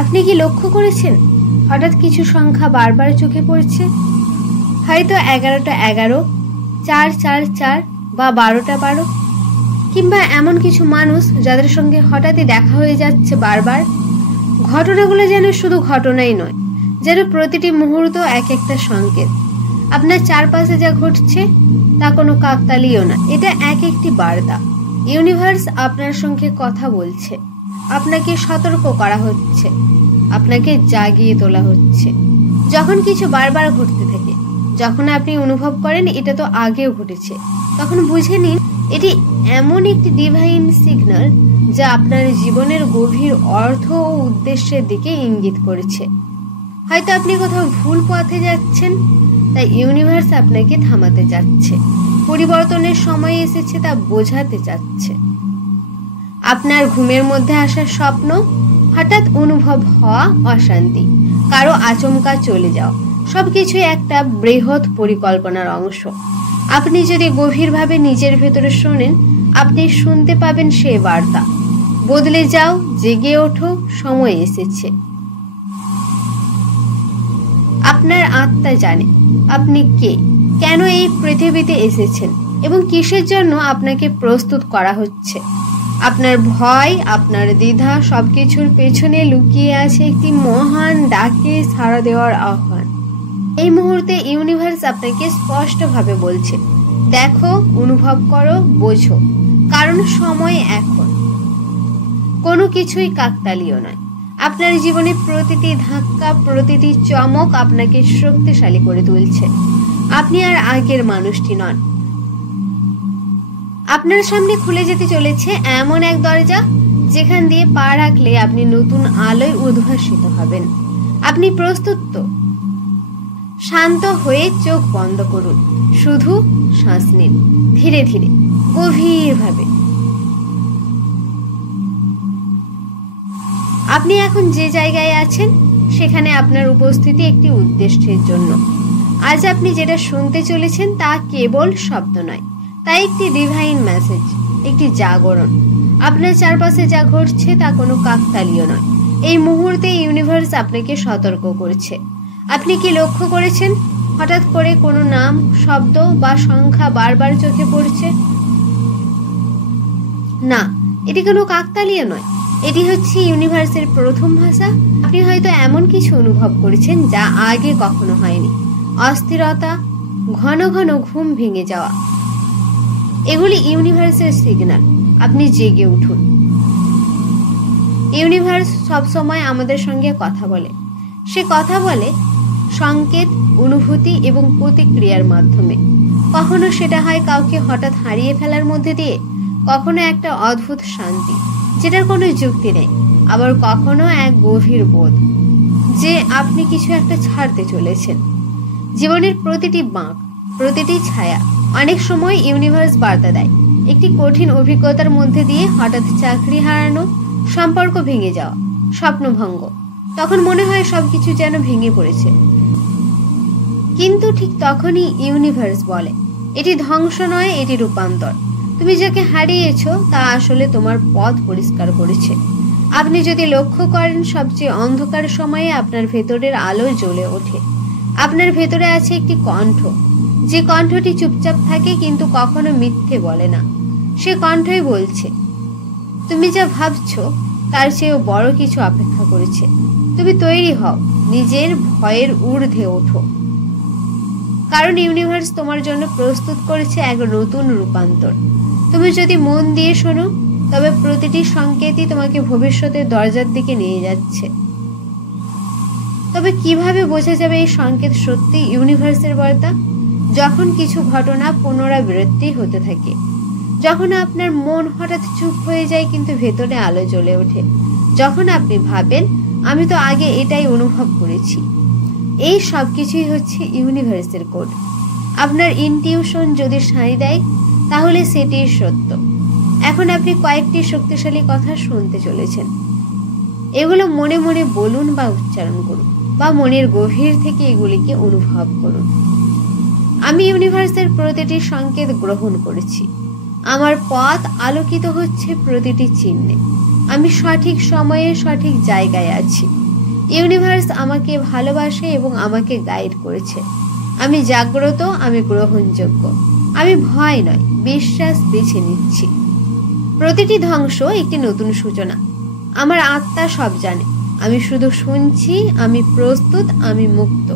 আপনি কি লক্ষ্য করেছেন হঠাৎ কিছু সংখ্যা বারবার চোখে পড়ছে? হয়তো 11টা 11, 444 বা 12টা 12, কিংবা এমন কিছু মানুষ যাদের সঙ্গে হঠাৎই দেখা হয়ে যাচ্ছে বারবার। ঘটনাগুলো যেন শুধু ঘটনাই নয়, যেন প্রতিটি মুহূর্ত এক একটা সংকেত। আপনার চারপাশে যা ঘটছে তা কোনো কাকতালীয় না, এটা এক একটি বার্তা। ইউনিভার্স আপনার সঙ্গে কথা বলছে, আপনাকে সতর্ক করা হচ্ছে, আপনাকে জাগিয়ে তোলা হচ্ছে। যখন কিছু বারবার ঘটতে থাকে, যখন আপনি অনুভব করেন এটা তো আগেও ঘটেছে, তখন বুঝে নিন এটি এমন একটি ডিভাইন সিগন্যাল যা আপনার জীবনের গভীর অর্থ ও উদ্দেশ্যের দিকে ইঙ্গিত করেছে। হয়তো আপনি কোথাও ভুল পথে যাচ্ছেন, তাই ইউনিভার্স আপনাকে থামাতে যাচ্ছে, পরিবর্তনের সময় এসেছে তা বোঝাতে চাচ্ছে। আপনার ঘুমের মধ্যে আসা স্বপ্ন, হঠাৎ অনুভব হওয়া অশান্তি, কারো আচমকা চলে যাওয়া, সবকিছুই একটা বৃহৎ পরিকল্পনার অংশ। আপনি যদি গভীরভাবে নিজের ভেতরে শোনেন, আপনি শুনতে পাবেন সেই বার্তা, বদলে যাও, জেগে ওঠো, সময় এসেছে। আপনার আত্মা জানে আপনি কে, কেন এই পৃথিবীতে এসেছেন এবং কিসের জন্য আপনাকে প্রস্তুত করা হচ্ছে। আপনার ভয়, আপনার দ্বিধা, সবকিছুর পেছনে লুকিয়ে আছে একটি মহান ডাকে সাড়া দেওয়ার আহ্বান। এই মুহূর্তে ইউনিভার্স আপনাকে স্পষ্টভাবে বলছে, দেখো, অনুভব করো, বোঝো, কারণ সময় এখন। কোনো কিছুই কাকতালীয় নয়। আপনার জীবনে প্রতিটি ধাক্কা, প্রতিটি চমক আপনাকে শক্তিশালী করে তুলছে। আপনি আর আগের মানুষটি নন। আপনার সামনে খুলে যেতে চলেছে এমন এক দরজা যেখান দিয়ে পা রাখলে আপনি নতুন আলোয় উদ্ভাসিত হবেন। আপনি প্রস্তুত তো? শান্ত হয়ে চোখ বন্ধ করুন, শুধু শ্বাস নিন, ধীরে ধীরে, গভীরভাবে। আপনি এখন যে জায়গায় আছেন সেখানে আপনার উপস্থিতি একটি উদ্দেশ্যের জন্য। আজ আপনি যেটা শুনতে চলেছেন তা কেবল শব্দ নয়, তা একটি ডিভাইন মেসেজ, একটি জাগরণ। আপনার চারপাশে যা ঘটছে তা কোনো কাকতালীয় নয়। এই মুহূর্তে ইউনিভার্স আপনাকে সতর্ক করছে। আপনি কি লক্ষ্য করেছেন হঠাৎ করে কোনো নাম, শব্দ বা সংখ্যা বারবার চোখে পড়ছে? না, এটি কোনো কাকতালীয় নয়, এটি হচ্ছে ইউনিভার্সের প্রথম ভাষা। আপনি হয়তো এমন কিছু অনুভব করেছেন যা আগে কখনো হয়নি। অস্থিরতা, ঘন ঘন ঘুম ভেঙে যাওয়া, এগুলি ইউনিভার্সের সিগন্যাল। আপনি জেগে উঠুন। ইউনিভার্স সবসময় আমাদের সঙ্গে কথা বলে। সে কথা বলে সংকেত, অনুভূতি এবং প্রতিক্রিয়ার মাধ্যমে। কখনো সেটা হয় কাউকে হঠাৎ হারিয়ে ফেলার মধ্যে দিয়ে, কখনো একটা অদ্ভুত শান্তি যেটার কোনো যুক্তি নেই, আবার কখনো এক গভীর বোধ যে আপনি কিছু একটা ছাড়তে চলেছেন। জীবনের প্রতিটি বাঁক, প্রতিটি ছায়া, অনেক সময় ইউনিভার্স বার্তা দেয়। একটি কঠিন অভিজ্ঞতার মধ্যে দিয়ে হঠাৎ চাকরি হারানো, সম্পর্ক ভেঙে যাওয়া, স্বপ্নভঙ্গ, তখন মনে হয় সবকিছু যেন ভেঙে পড়েছে। কিন্তু ঠিক তখনই ইউনিভার্স বলে, এটি ধ্বংস নয়, এটি রূপান্তর। তুমি যাকে হারিয়েছো তা আসলে তোমার পথ পরিষ্কার করেছে। আপনি যদি লক্ষ্য করেন, সবচেয়ে অন্ধকার সময়ে আপনার ভেতরের আলো জ্বলে ওঠে। আপনার ভেতরে আছে একটি কণ্ঠ, যে কণ্ঠটি চুপচাপ থাকে কিন্তু কখনো মিথ্যে বলে না। সে কণ্ঠই বলছে, তুমি যা ভাবছো তার চেয়েও বড় কিছু অপেক্ষা করেছে। তুমি তৈরি হও, নিজের ভয়ের ঊর্ধ্বে ওঠো, কারণ ইউনিভার্স তোমার জন্য প্রস্তুত করেছে এক নতুন রূপান্তর। তুমি যদি মন দিয়ে শোনো, তবে প্রতিটি সংকেতই তোমাকে ভবিষ্যতের দরজার দিকে নিয়ে যাচ্ছে। তবে কিভাবে বোঝা যাবে এই সংকেত সত্যি ইউনিভার্সের বার্তা? যখন কিছু ঘটনা পুনরাবৃত্তি হতে থাকে, যখন আপনার মন হঠাৎ চুপ হয়ে যায় কিন্তু ভেতরে আলো জ্বলে ওঠে, যখন আপনি ভাবেন, আমি তো আগে এটাই অনুভব করেছি। এই সব কিছুই হচ্ছে ইউনিভার্সের কোড। আপনার ইনটিউশন যদি সায় দেয়, তাহলে সেটিই সত্য। এখন আপনি কয়েকটি শক্তিশালী কথা শুনতে চলেছেন। এগুলো মনে মনে বলুন বা উচ্চারণ করুন, বা মনের গভীর থেকে এগুলিকে অনুভব করুন। আমি ইউনিভার্সের প্রতিটি সংকেত গ্রহণ করেছি। আমার পথ আলোকিত হচ্ছে প্রতিটি চিহ্নে। আমি সঠিক সময়ে সঠিক জায়গায় আছি। ইউনিভার্স আমাকে ভালোবাসে এবং আমাকে গাইড করেছে। আমি জাগ্রত, আমি গ্রহণযোগ্য, আমি ভয় নয়, বিশ্বাস বেছে নিচ্ছি। প্রতিটি ধ্বংস একটি নতুন সূচনা। আমার আত্মা সব জানে, আমি শুধু শুনছি। আমি প্রস্তুত, আমি মুক্ত।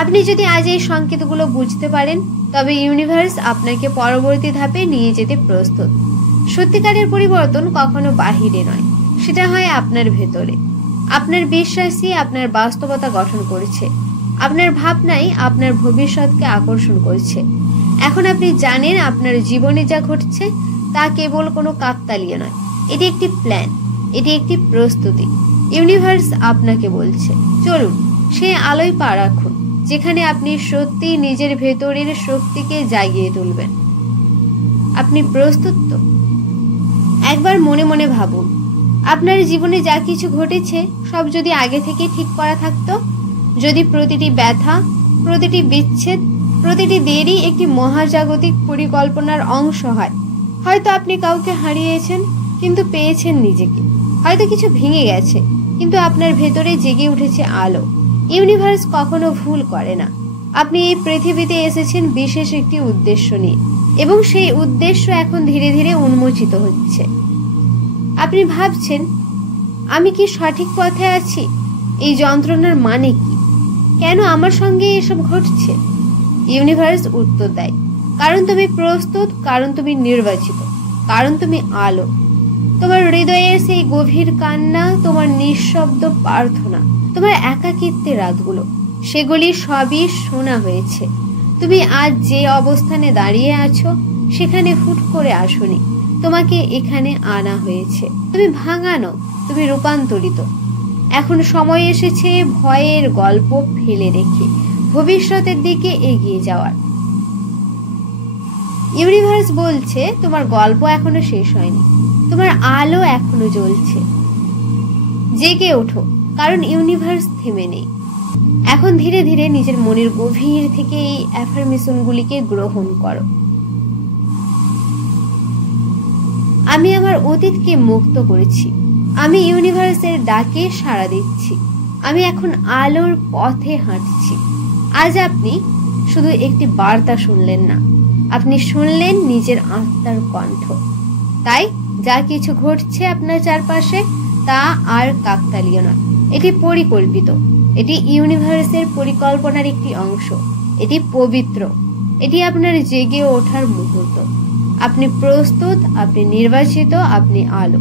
আপনি যদি আজ এই সংকেতগুলো বুঝতে পারেন, তবে ইউনিভার্স আপনাকে পরবর্তী ধাপে নিয়ে যেতে প্রস্তুত। সত্যিকারের পরিবর্তন কখনো বাহিরে নয়, সেটা হয় আপনার ভেতরে। আপনার বিশ্বাসই আপনার বাস্তবতা গঠন করেছে। আপনার ভাবনাই আপনার ভবিষ্যৎকে আকর্ষণ করছে। এখন আপনি জানেন আপনার জীবনে যা ঘটছে তা কেবল কোনো কাকতালীয় নয়, এটি একটি প্ল্যান, এটি একটি প্রস্তুতি। ইউনিভার্স আপনাকে বলছে, চলুন সে আলোয় পা রাখুন, যেখানে আপনি সত্যি নিজের ভেতরের শক্তিকে জাগিয়ে তুলবেন। আপনি প্রস্তুত তো? একবার মনে মনে ভাবুন, আপনার জীবনে যা কিছু ঘটেছে সব যদি আগে থেকে ঠিক করা থাকতো, যদি প্রতিটি ব্যথা, প্রতিটি বিচ্ছেদ, প্রতিটি দেরি একটি মহাজাগতিক পরিকল্পনার অংশ হয়, হয়তো আপনি কাউকে হারিয়েছেন কিন্তু পেয়েছেন নিজেকে। হয়তো কিছু ভেঙে গেছে কিন্তু আপনার ভেতরে জেগে উঠেছে আলো। ইউনিভার্স কখনো ভুল করে না। আপনি এই পৃথিবীতে এসেছেন বিশেষ একটি উদ্দেশ্য নিয়ে, এবং সেই উদ্দেশ্য এখন ধীরে ধীরে উন্মোচিত হচ্ছে। আপনি ভাবছেন, আমি কি সঠিক পথে আছি? এই যন্ত্রণার মানে কি? কেন আমার সঙ্গে এসব ঘটছে? ইউনিভার্স উত্তর দেয়, কারণ তুমি প্রস্তুত, কারণ তুমি নির্বাচিত, কারণ তুমি আলো। তোমার হৃদয়ের সেই গভীর কান্না, তোমার নিঃশব্দ প্রার্থনা, তোমার একাকিত্বের রাতগুলো, সেগুলি সবই শোনা হয়েছে। তুমি আজ যে অবস্থানে দাঁড়িয়ে আছো সেখানে হুট করে আসোনি, তোমাকে এখানে আনা হয়েছে। তুমি ভাঙানো, তুমি রূপান্তরিত। এখন সময় এসেছে ভয়ের গল্প ফেলে রেখে ভবিষ্যতের দিকে এগিয়ে যাওয়ার। ইউনিভার্স বলছে, তোমার গল্প এখনো শেষ হয়নি, তোমার আলো এখনো জ্বলছে। জেগে ওঠো, কারণ ইউনিভার্স থেমে নেই। এখন ধীরে ধীরে নিজের মনের গভীর থেকে এই অ্যাফার্মেশনগুলিকে গ্রহণ করো। আমি আমার অতীতকে মুক্ত করেছি। আমি ইউনিভার্সের ডাকে সাড়া দিচ্ছি। আমি এখন আলোর পথে হাঁটছি। আজ আপনি শুধু একটি বার্তা শুনলেন না, আপনি শুনলেন নিজের আত্মার কণ্ঠ। তাই যা কিছু ঘটছে আপনার চারপাশে তা আর কাকতালীয় নয়, এটি পরিকল্পিত। এটি ইউনিভার্সের পরিকল্পনার একটি অংশ। এটি পবিত্র। এটি আপনার জেগে ওঠার মুহূর্ত। আপনি প্রস্তুত, আপনি নির্বাচিত, আপনি আলো।